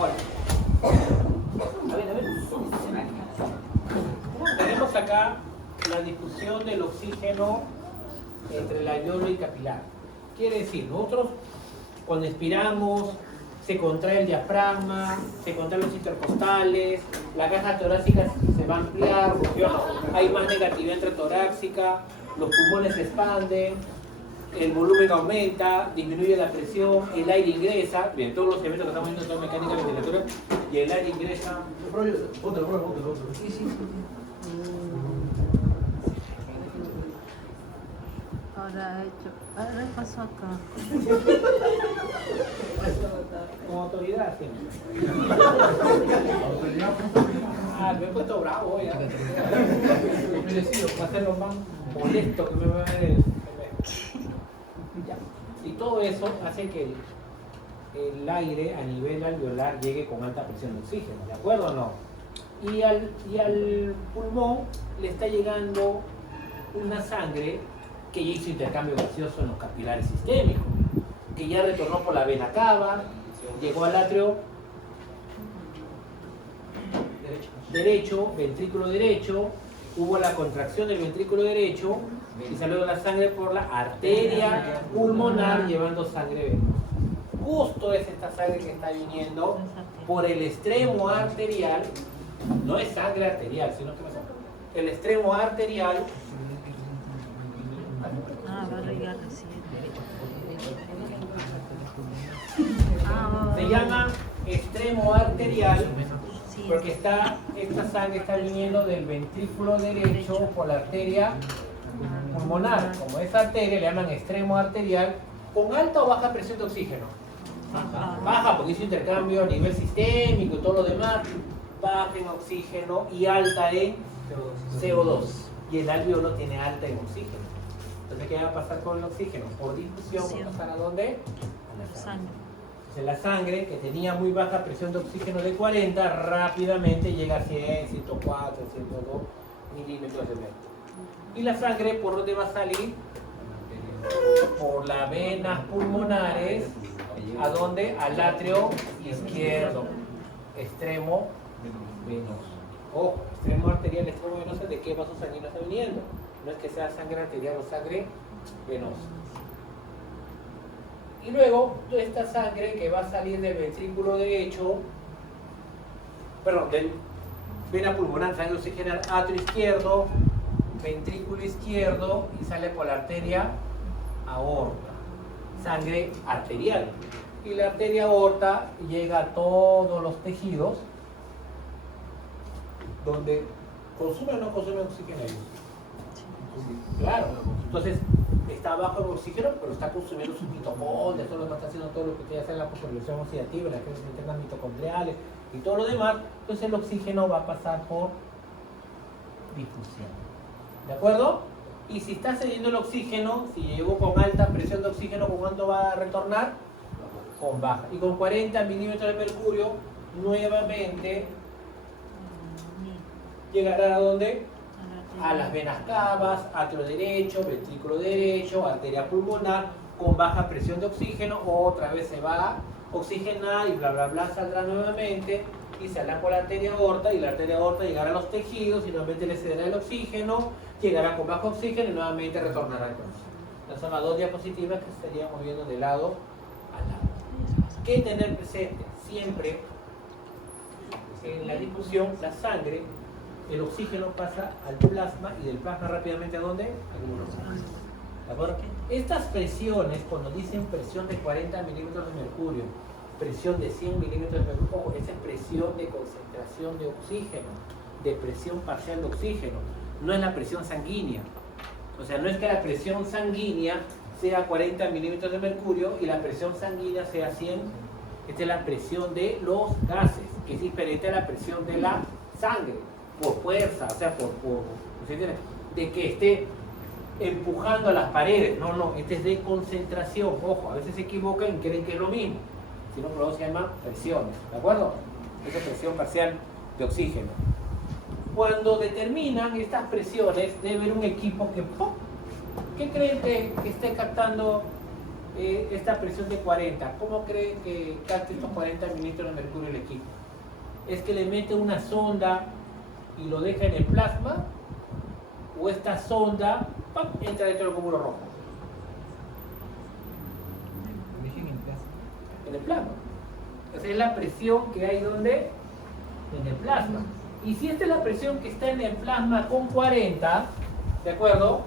Ahora, a ver. Tenemos acá la difusión del oxígeno entre el alveolo y capilar. Quiere decir, nosotros cuando expiramos se contrae el diafragma, se contraen los intercostales, la caja torácica se va a ampliar, porque hay más negatividad intratorácica, los pulmones se expanden, el volumen aumenta, disminuye la presión, el aire ingresa, bien, todos los eventos que estamos viendo son mecánica ventilatoria, y el aire ingresa. Sí. Ahora pasó acá. Como autoridad siempre. Me he puesto bravo hoy. Va a ser lo más molesto que me va a ver el... Y todo eso hace que el aire a nivel alveolar llegue con alta presión de oxígeno, ¿de acuerdo o no? Y al pulmón le está llegando una sangre que ya hizo intercambio gaseoso en los capilares sistémicos, que ya retornó por la vena cava, llegó al atrio derecho, ventrículo derecho, hubo la contracción del ventrículo derecho y salió la sangre por la arteria pulmonar llevando sangre venosa. Justo es esta sangre que está viniendo por el extremo arterial, no es sangre arterial, sino que el extremo arterial. Se llama extremo arterial porque esta sangre está viniendo del ventrículo derecho por la arteria pulmonar. Como es arteria, le llaman extremo arterial, con alta o baja presión de oxígeno. Baja porque hizo intercambio a nivel sistémico y todo lo demás. Baja en oxígeno y alta en CO2. Y el alveolo tiene alta en oxígeno. Entonces, ¿qué va a pasar con el oxígeno? Por difusión, ¿va a pasar a dónde? A la sangre. Entonces, la sangre, que tenía muy baja presión de oxígeno de 40, rápidamente llega a 100, 104, 102 milímetros de mercurio. Y la sangre, ¿por dónde va a salir? Por las venas pulmonares. ¿A dónde? Al atrio izquierdo. Extremo venoso. Ojo, extremo arterial, extremo venoso, ¿de qué vaso sanguíneo está viniendo? No es que sea sangre arterial o sangre venosa. Y luego, toda esta sangre que va a salir del ventrículo derecho, del vena pulmonar, sangre oxigenada, atrio izquierdo, ventrículo izquierdo y sale por la arteria aorta, sangre arterial. Y la arteria aorta llega a todos los tejidos donde consume o no consume oxígeno. Claro, entonces está bajo el oxígeno, pero está consumiendo sus mitocondrias, todo lo que está haciendo todo lo que tiene que hacer la postrevolución oxidativa, las crisis internas mitocondriales y todo lo demás. Entonces el oxígeno va a pasar por difusión. ¿De acuerdo? Y si está cediendo el oxígeno, si llegó con alta presión de oxígeno, ¿con cuánto va a retornar? Con baja. Y con 40 milímetros de mercurio, nuevamente llegará a ¿dónde? A las venas cavas, atrio derecho, ventrículo derecho, arteria pulmonar, con baja presión de oxígeno, otra vez se va a oxigenar y bla bla bla, saldrá nuevamente y saldrá por la arteria aorta, y la arteria aorta llegará a los tejidos y nuevamente le cederá el oxígeno, llegará con bajo oxígeno y nuevamente retornará al corazón. Estas son las dos diapositivas que se estarían moviendo de lado a lado. ¿Qué tener presente? Siempre en la difusión, la sangre, el oxígeno pasa al plasma y del plasma rápidamente ¿a dónde? Al glóbulo. ¿De acuerdo? Estas presiones, cuando dicen presión de 40 milímetros de mercurio, presión de 100 milímetros de mercurio, ojo, esa es presión de concentración de oxígeno, de presión parcial de oxígeno, no es la presión sanguínea. O sea, no es que la presión sanguínea sea 40 milímetros de mercurio y la presión sanguínea sea 100. Esta es la presión de los gases, que es diferente a la presión de la sangre, por fuerza, o sea, de que esté empujando a las paredes. No, este es de concentración. Ojo, a veces se equivocan y creen que es lo mismo. Si no, por eso se llama presiones, ¿de acuerdo? Esa es presión parcial de oxígeno. Cuando determinan estas presiones, debe haber un equipo que, ¿qué creen que esté captando esta presión de 40, ¿cómo creen que capte estos 40 mililitros de mercurio el equipo? ¿Es que le mete una sonda y lo deja en el plasma? ¿O esta sonda ¡pam!, entra dentro del glóbulo rojo? En el plasma. Esa es la presión que hay donde en el plasma. Y si esta es la presión que está en el plasma con 40, ¿de acuerdo?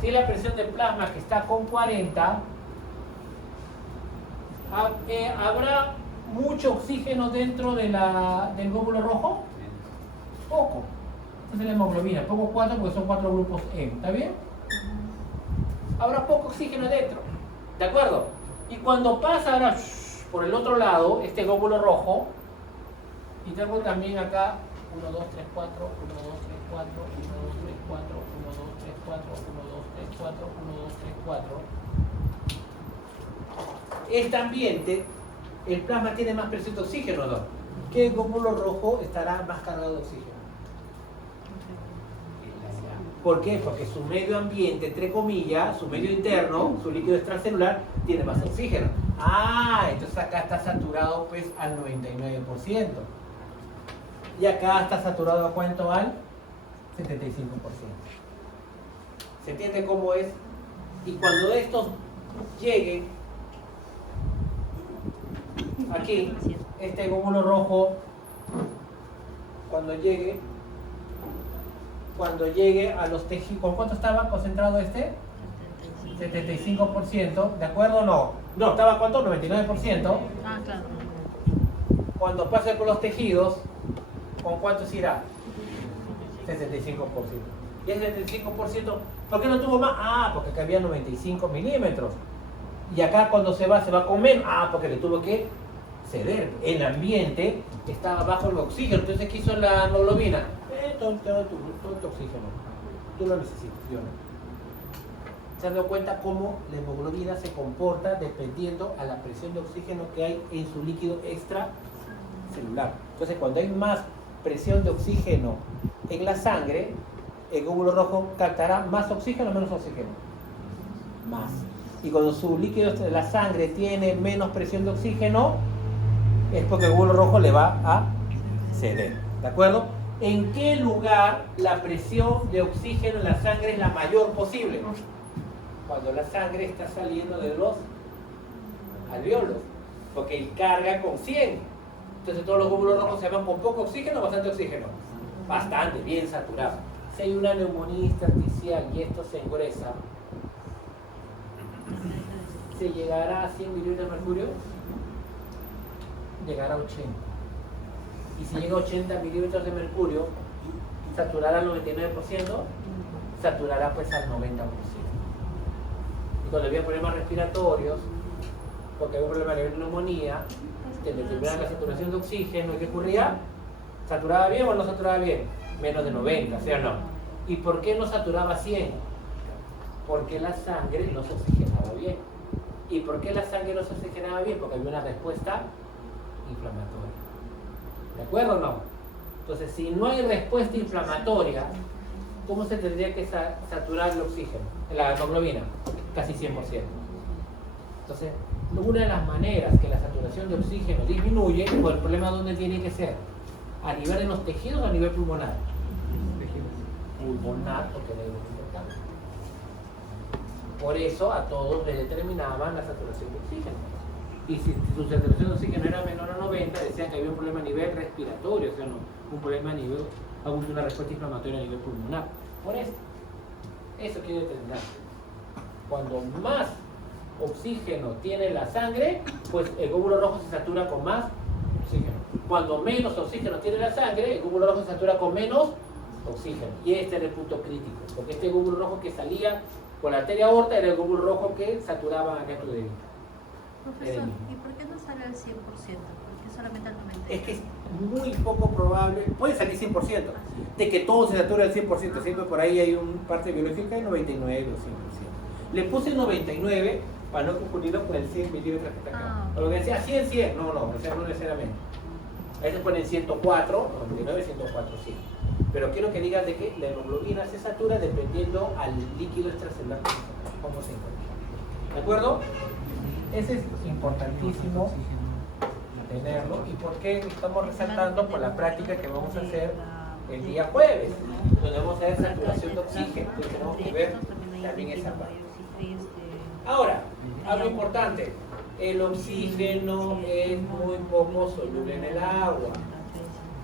Si es la presión de plasma que está con 40, ¿habrá mucho oxígeno dentro de del glóbulo rojo? Poco. Esa es la hemoglobina. Pongo 4 porque son 4 grupos M. ¿Está bien? Habrá poco oxígeno dentro. ¿De acuerdo? Y cuando pasa ahora por el otro lado, este glóbulo rojo, y tengo también acá 1, 2, 3, 4, 1, 2, 3, 4, 1, 2, 3, 4, 1, 2, 3, 4, 1, 2, 3, 4, 1, 2, 3, 4. Este ambiente, el plasma tiene más presión de oxígeno, ¿no? Que el glóbulo rojo estará más cargado de oxígeno. ¿Por qué? Porque su medio ambiente, entre comillas, su medio interno, su líquido extracelular, tiene más oxígeno. Ah, entonces acá está saturado pues al 99%. Y acá está saturado ¿a cuánto? Al 75%. ¿Se entiende cómo es? Y cuando estos lleguen aquí, este glóbulo rojo, cuando llegue a los tejidos, ¿con cuánto estaba concentrado este? 75%, ¿de acuerdo o no? No, ¿estaba cuánto? 99%. Ah, claro. Cuando pase por los tejidos, ¿con cuánto se irá? 75%. Y ese 75%, ¿por qué no tuvo más? Ah, porque acá había 95 milímetros. Y acá cuando se va con menos. Ah, porque le tuvo que ceder. El ambiente estaba bajo el oxígeno. Entonces, ¿qué hizo la hemoglobina? Todo tu oxígeno. Tú lo necesitas, yo no. ¿Se han dado cuenta cómo la hemoglobina se comporta dependiendo a la presión de oxígeno que hay en su líquido extracelular? Entonces, cuando hay más presión de oxígeno en la sangre, el glóbulo rojo captará más oxígeno o menos oxígeno. Más. Y cuando su líquido de la sangre tiene menos presión de oxígeno, es porque el glóbulo rojo le va a ceder. ¿De acuerdo? ¿En qué lugar la presión de oxígeno en la sangre es la mayor posible? Cuando la sangre está saliendo de los alveolos, porque carga con 100. Entonces todos los glóbulos rojos se van con poco oxígeno o bastante oxígeno. Bastante, bien saturado. Si hay una neumonía intersticial y esto se engresa, ¿se llegará a 100 mililitros de mercurio? Llegará a 80. Y si llega a 80 mililitros de mercurio, ¿saturará al 99%? Saturará pues al 90%. Y cuando había problemas respiratorios, porque había un problema de neumonía, que determinaba la saturación de oxígeno, ¿y qué ocurría? ¿Saturaba bien o no saturaba bien? Menos de 90, ¿sí o no? ¿Y por qué no saturaba 100? Porque la sangre no se oxigenaba bien. ¿Y por qué la sangre no se oxigenaba bien? Porque había una respuesta inflamatoria. ¿De acuerdo o no? Entonces, si no hay respuesta inflamatoria, ¿cómo se tendría que saturar el oxígeno? La hemoglobina, casi 100%. Entonces, una de las maneras que la saturación de oxígeno disminuye, pues el problema ¿dónde tiene que ser? ¿A nivel de los tejidos o a nivel pulmonar? Pulmonar, porque es importante. Por eso a todos les determinaban la saturación de oxígeno. Y si su saturación de oxígeno era menor a 90, decían que había un problema a nivel respiratorio, o sea, no, un problema a nivel, una respuesta inflamatoria a nivel pulmonar. Por esto, eso quiere determinar. Cuando más oxígeno tiene la sangre, pues el glóbulo rojo se satura con más oxígeno. Cuando menos oxígeno tiene la sangre, el glóbulo rojo se satura con menos oxígeno. Y este era el punto crítico, porque este glóbulo rojo que salía por la arteria aorta era el glóbulo rojo que saturaba a gato de vida. Profesor, ¿y por qué no sale al 100%? ¿Por qué solamente al 90%? Es que es muy poco probable, puede salir 100%, de que todo se sature al 100%, siempre por ahí hay una parte biológica de 99 o 100%. Le puse 99 para no confundirlo con el 100 milímetros que está acá. O lo que decía 100, 100, no, o sea, no necesariamente. A veces ponen 104, 99, 104, sí. Pero quiero que digas de que la hemoglobina se satura dependiendo al líquido extracelular como se encuentra. ¿De acuerdo? Ese es importantísimo tenerlo. ¿Y por qué estamos resaltando? Por la práctica que vamos a hacer el día jueves, donde vamos a ver saturación de oxígeno. Entonces tenemos que ver también esa parte. Ahora, algo importante, el oxígeno es muy poco soluble en el agua.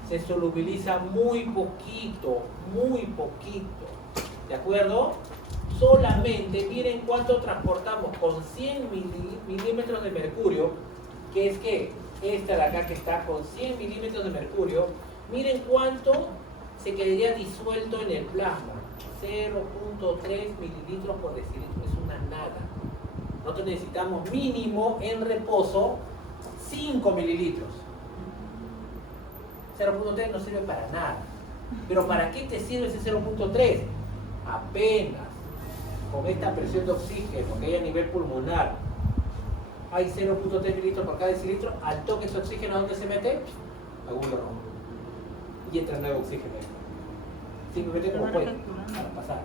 Se solubiliza muy poquito, ¿de acuerdo? Solamente, miren cuánto transportamos con 100 milímetros de mercurio, que es que esta de acá que está con 100 milímetros de mercurio, miren cuánto se quedaría disuelto en el plasma. 0.3 mililitros por decilitro, es una nada. Nosotros necesitamos mínimo en reposo 5 mililitros. 0.3 no sirve para nada. Pero ¿para qué te sirve ese 0.3? Apenas con esta presión de oxígeno que hay a nivel pulmonar, hay 0.3 mililitros por cada decilitro, al toque ese oxígeno, ¿a dónde se mete? A glóbulo rojo. Y entra nuevo oxígeno. Simplemente como puede, para pasar.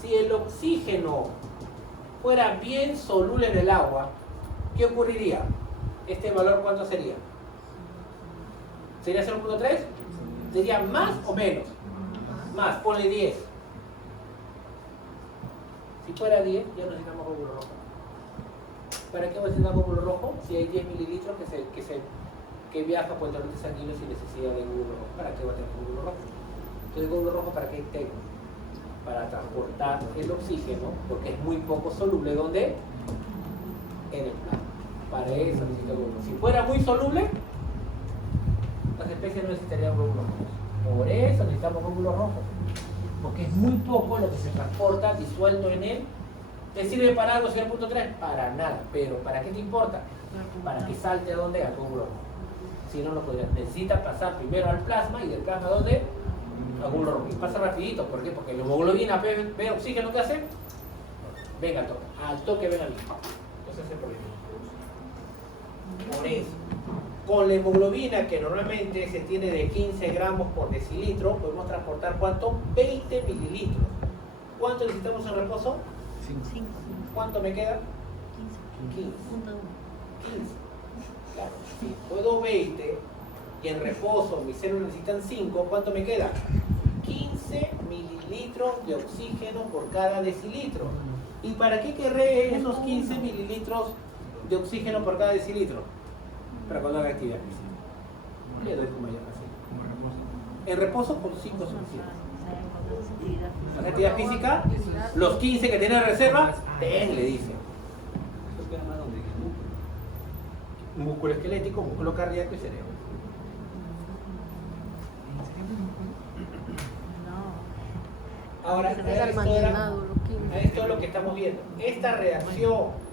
Si el oxígeno fuera bien soluble en el agua, ¿qué ocurriría? ¿Este valor cuánto sería? ¿Sería 0.3? ¿Sería más o menos? Más, ponle 10. Si fuera 10, ya no necesitamos glóbulo rojo. ¿Para qué necesitamos glóbulo rojo? Si hay 10 mililitros que viaja por el torrente sanguíneo sin necesidad de glóbulo rojo. ¿Para qué va a tener glóbulo rojo? Entonces, glóbulo rojo, ¿para qué tengo? Para transportar el oxígeno, porque es muy poco soluble. ¿Dónde? En el plasma. Para eso necesito glóbulo. Si fuera muy soluble, las especies no necesitarían glóbulos rojos. Por eso necesitamos glóbulos rojos. Porque es muy poco lo que se transporta disuelto en él. ¿Te sirve para algo 0.3? Para nada. Pero ¿para qué te importa? Para que salte a dónde? Al glóbulo rojo. Si no, no podría. Necesita pasar primero al plasma y del plasma ¿a dónde? Al glóbulo rojo. Y pasa rapidito. ¿Por qué? Porque la hemoglobina ve oxígeno, ¿qué hace? Venga al toque. Al toque ven a mí. Entonces ese es el problema. Por eso. Con la hemoglobina, que normalmente se tiene de 15 gramos por decilitro, podemos transportar ¿cuánto? 20 mililitros. ¿Cuánto necesitamos en reposo? 5. ¿Cuánto me queda? 15. 15. Claro, si puedo 20 y en reposo mis células necesitan 5, ¿cuánto me queda? 15 mililitros de oxígeno por cada decilitro. ¿Y para qué querré esos 15 mililitros de oxígeno por cada decilitro? Para cuando haga actividad física. Le doy como ya así. En reposo por 5 suficientes. La actividad física, los 15 que tiene de reserva, ten, le dice. Músculo esquelético, músculo cardíaco y cerebro. Ahora, esto es lo que estamos viendo. Esta reacción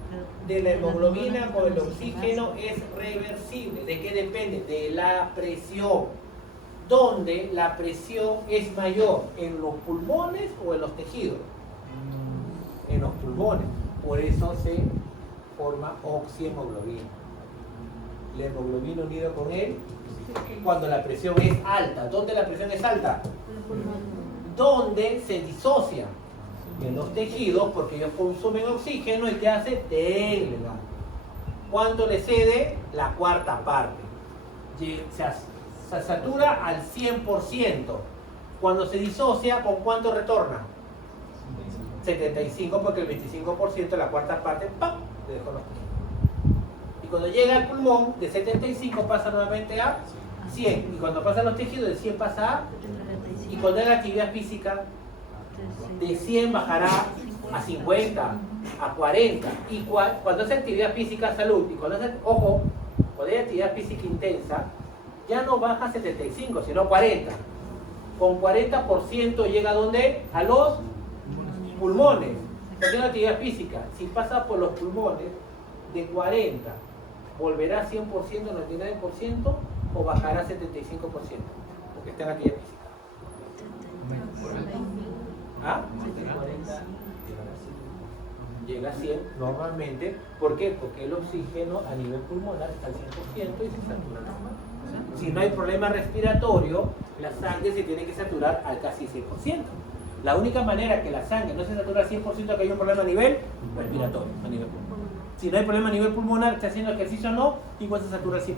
de la hemoglobina con el oxígeno es reversible. ¿De qué depende? De la presión. ¿Dónde la presión es mayor? ¿En los pulmones o en los tejidos? En los pulmones. Por eso se forma oxihemoglobina. La hemoglobina unido con él cuando la presión es alta. ¿Dónde la presión es alta? ¿Dónde se disocia? En los tejidos, porque ellos consumen oxígeno y ¿qué hace? Te eleva. ¿Cuánto le cede? La cuarta parte. Se satura al 100%. Cuando se disocia, ¿con cuánto retorna? 75, porque el 25%, la cuarta parte, ¡pam!, le dejó los tejidos. Y cuando llega al pulmón, de 75 pasa nuevamente a 100. Y cuando pasa a los tejidos, de 100 pasa a... Y cuando hay actividad física, de 100 bajará a 50, a 40. Y cuando hace actividad física, salud. Y cuando hace, ojo, cuando hay actividad física intensa, ya no baja a 75, sino 40. Con 40% llega a ¿dónde? A los pulmones. Cuando hay actividad física, si pasa por los pulmones, de 40, ¿volverá a 100%, 99% o bajará a 75%? Porque está en actividad física. ¿Ah? 40 llega a 100 normalmente. ¿Por qué? Porque el oxígeno a nivel pulmonar está al 100% y se satura normal. Si no hay problema respiratorio, la sangre se tiene que saturar al casi 100%. La única manera que la sangre no se satura al 100% que hay un problema a nivel respiratorio, a nivel pulmonar. Si no hay problema a nivel pulmonar, está haciendo ejercicio o no, igual se satura al 100%, 99%.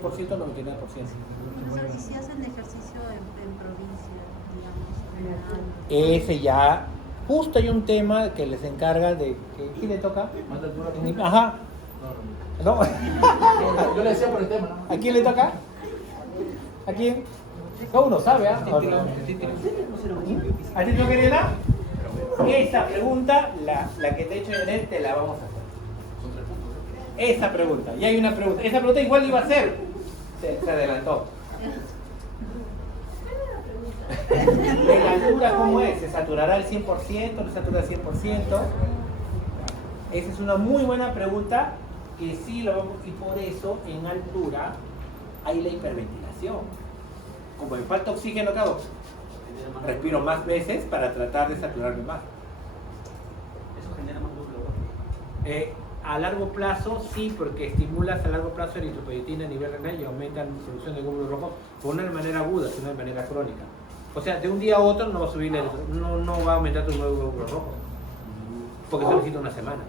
Profesor, ¿y si hacen ejercicio en provincia, digamos? Ese ya, justo hay un tema que les encarga de... ¿Quién le toca? Ajá. No. Yo le decía por el tema, ¿no? ¿A quién le toca? ¿A quién? Cada uno sabe, ¿ah? ¿A ti no quería nada? Esa pregunta, la que te he hecho en él, te la vamos a hacer. Esa pregunta, y hay una pregunta. Esa pregunta igual iba a ser. Se adelantó. ¿La altura cómo es? ¿Se saturará al 100%? ¿No se satura al 100%? Esa es una muy buena pregunta que sí lo vamos, y por eso en altura hay la hiperventilación. Como me falta oxígeno, ¿qué hago? Respiro más veces para tratar de saturarme más. ¿Eso genera más glóbulos? A largo plazo sí, porque estimulas a largo plazo la eritropoyetina a nivel renal y aumenta la producción de glóbulos rojos por una manera aguda, sino de manera crónica. O sea, de un día a otro no va a subir, no va a aumentar tu nuevo glóbulos rojos, porque se necesita una semana.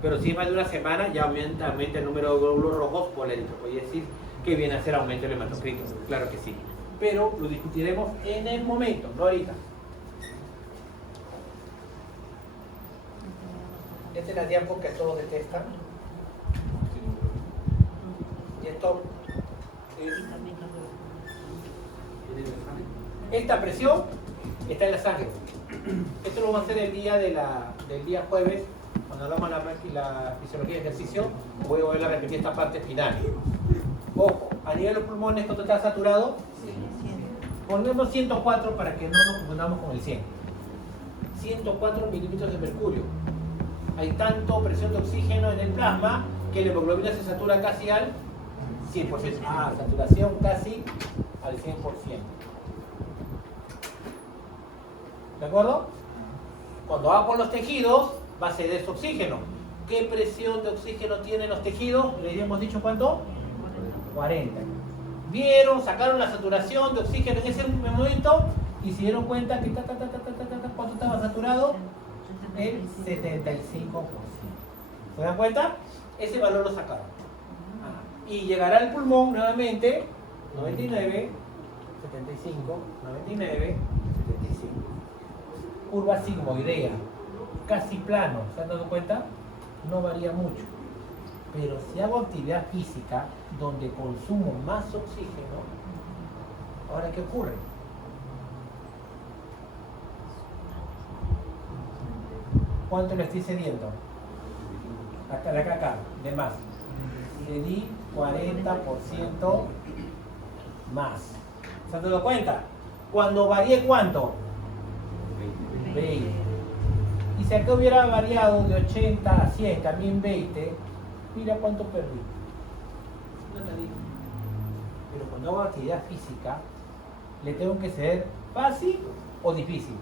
Pero si es más de una semana, ya aumenta el número de glóbulos rojos por la eritropoyesis, que viene a ser aumento del hematocrito, claro que sí. Pero lo discutiremos en el momento, no ahorita. Esta es la diapo que todos detestan. Y esto es... Esta presión está en la sangre. Esto lo vamos a hacer el día del día jueves, cuando hablamos de la fisiología de ejercicio. Voy a volver a repetir esta parte final. Ojo, a nivel de los pulmones, ¿cuánto está saturado? Ponemos 104 para que no nos confundamos con el 100. 104 milímetros de mercurio. Hay tanto presión de oxígeno en el plasma que la hemoglobina se satura casi al 100%. Saturación casi al 100%. ¿De acuerdo? Cuando va por los tejidos, va a ceder su oxígeno. ¿Qué presión de oxígeno tienen los tejidos? ¿Les hemos dicho cuánto? 40. Vieron, sacaron la saturación de oxígeno en ese momento y se dieron cuenta que ¿cuánto estaba saturado? El 75%. ¿Se dan cuenta? Ese valor lo sacaron. Y llegará al pulmón nuevamente 99, 75, 99, 75. Curva sigmoidea, casi plano. ¿Se han dado cuenta? No varía mucho. Pero si hago actividad física donde consumo más oxígeno, ¿ahora qué ocurre? ¿Cuánto le estoy cediendo? Acá, de más. Cedí 40% más. ¿Se han dado cuenta? Cuando varié, ¿cuánto? 20. Y si acá hubiera variado de 80 a 100, también 20, mira cuánto perdí. No te digo. Pero cuando hago actividad física, ¿le tengo que ceder fácil o difícil?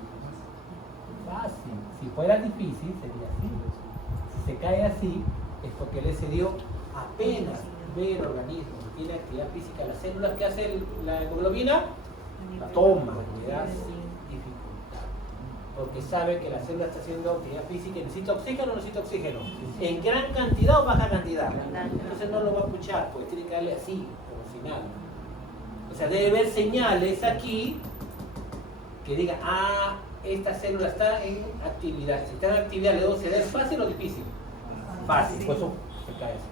Fácil. Si fuera difícil, sería así. Si se cae así, es porque le cedió apenas ve el organismo, tiene actividad física. Las células que hace la hemoglobina, la toma, le da sin dificultad. Porque sabe que la célula está haciendo actividad física y necesita oxígeno o no necesita oxígeno. ¿En gran cantidad o baja cantidad? Entonces no lo va a escuchar, porque tiene que darle así, como si nada. O sea, debe haber señales aquí que digan, esta célula está en actividad. Si está en actividad, ¿le debo ceder fácil o difícil? Fácil, pues eso se cae así.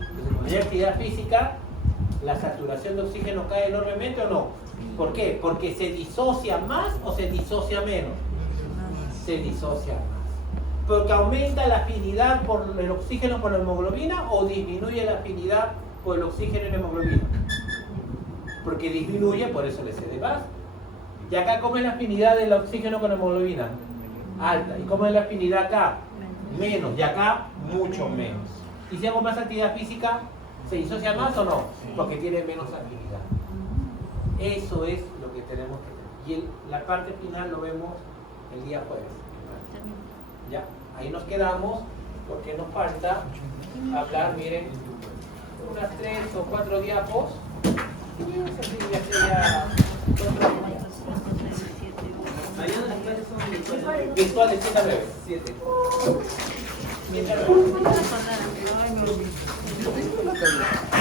Entonces, cuando hay actividad física, ¿la saturación de oxígeno cae enormemente o no? ¿Por qué? ¿Porque se disocia más o se disocia menos? Se disocia más. ¿Porque aumenta la afinidad por el oxígeno por la hemoglobina o disminuye la afinidad por el oxígeno en la hemoglobina? Porque disminuye, por eso le cede más. Y acá, ¿cómo es la afinidad del oxígeno con la hemoglobina? Alta. ¿Y cómo es la afinidad acá? Menos. Y acá, mucho menos. Y si hago más actividad física, ¿se disocia más o no? Porque tiene menos afinidad. Eso es lo que tenemos que ver. Y la parte final lo vemos el día jueves. Ya, ahí nos quedamos porque nos falta hablar, miren, unas 3 o 4 diapos. Y así ya sería... Mañana las clases son Virtual de 7 a 9. 7. No me acordaba, pero ay, me olvidé.